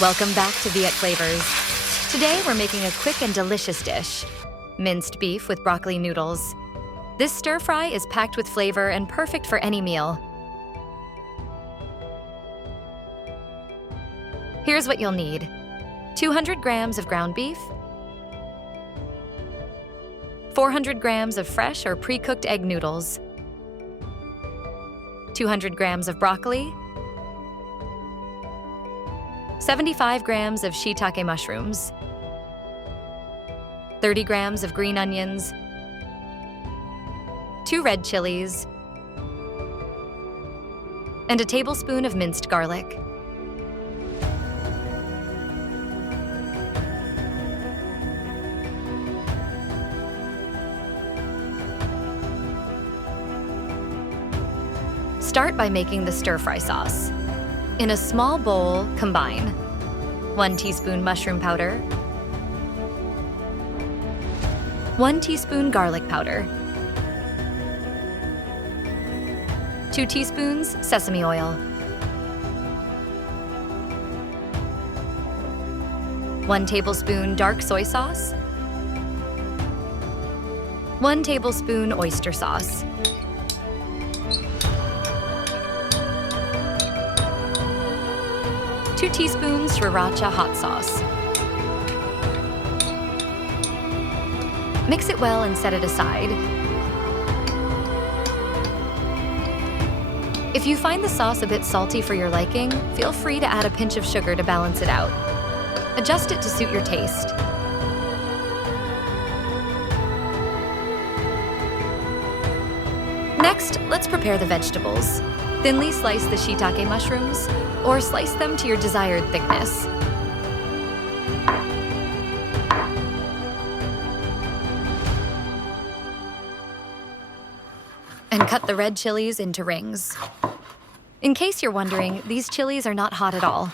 Welcome back to Viet Flavors. Today we're making a quick and delicious dish, minced beef with broccoli noodles. This stir-fry is packed with flavor and perfect for any meal. Here's what you'll need. 200 grams of ground beef, 400 grams of fresh or pre-cooked egg noodles, 200 grams of broccoli, 75 grams of shiitake mushrooms, 30 grams of green onions, 2 red chilies, and a tablespoon of minced garlic. Start by making the stir-fry sauce. In a small bowl, combine 1 teaspoon mushroom powder, 1 teaspoon garlic powder, 2 teaspoons sesame oil, 1 tablespoon dark soy sauce, 1 tablespoon oyster sauce, 2 teaspoons Sriracha hot sauce. Mix it well and set it aside. If you find the sauce a bit salty for your liking, feel free to add a pinch of sugar to balance it out. Adjust it to suit your taste. Next, let's prepare the vegetables. Thinly slice the shiitake mushrooms, or slice them to your desired thickness. And cut the red chilies into rings. In case you're wondering, these chilies are not hot at all,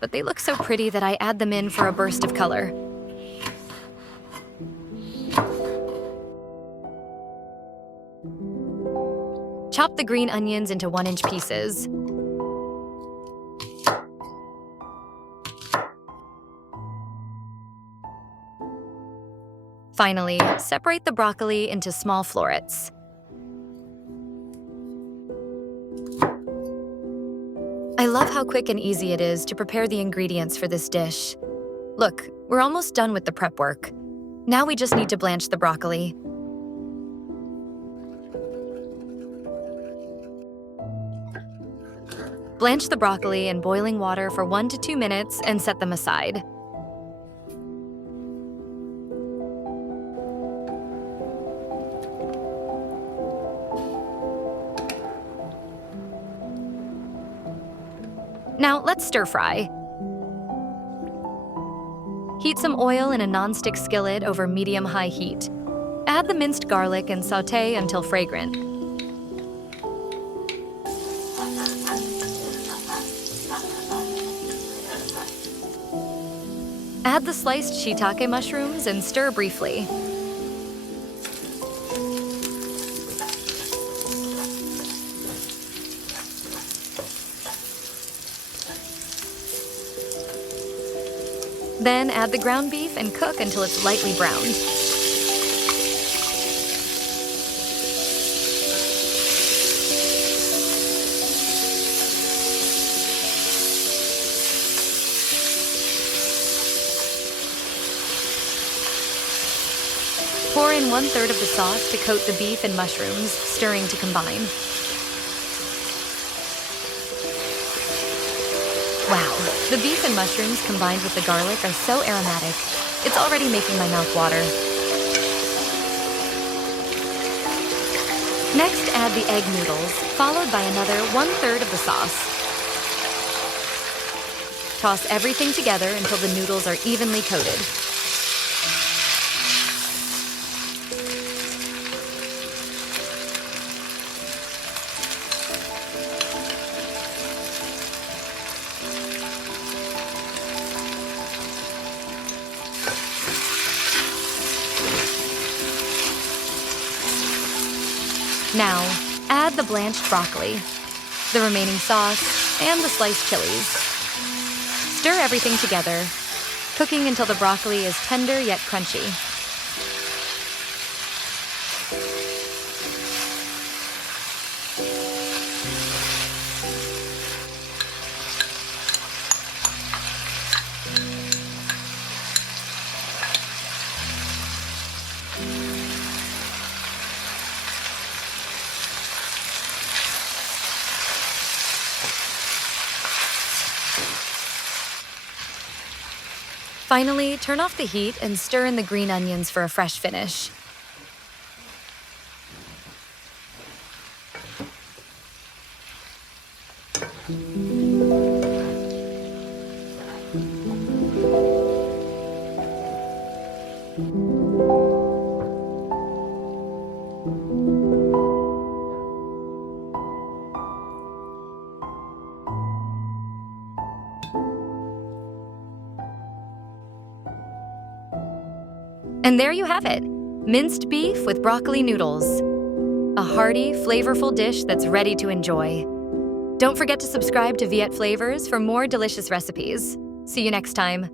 but they look so pretty that I add them in for a burst of color. Chop the green onions into 1-inch pieces. Finally, separate the broccoli into small florets. I love how quick and easy it is to prepare the ingredients for this dish. Look, we're almost done with the prep work. Now we just need to blanch the broccoli. Blanch the broccoli in boiling water for 1 to 2 minutes and set them aside. Now let's stir fry. Heat some oil in a non-stick skillet over medium-high heat. Add the minced garlic and sauté until fragrant. Add the sliced shiitake mushrooms and stir briefly. Then add the ground beef and cook until it's lightly browned. Pour in 1/3 of the sauce to coat the beef and mushrooms, stirring to combine. Wow, the beef and mushrooms combined with the garlic are so aromatic. It's already making my mouth water. Next, add the egg noodles, followed by another 1/3 of the sauce. Toss everything together until the noodles are evenly coated. Now, add the blanched broccoli, the remaining sauce, and the sliced chilies. Stir everything together, cooking until the broccoli is tender yet crunchy. Finally, turn off the heat and stir in the green onions for a fresh finish. And there you have it, minced beef with broccoli noodles. A hearty, flavorful dish that's ready to enjoy. Don't forget to subscribe to Viet Flavors for more delicious recipes. See you next time.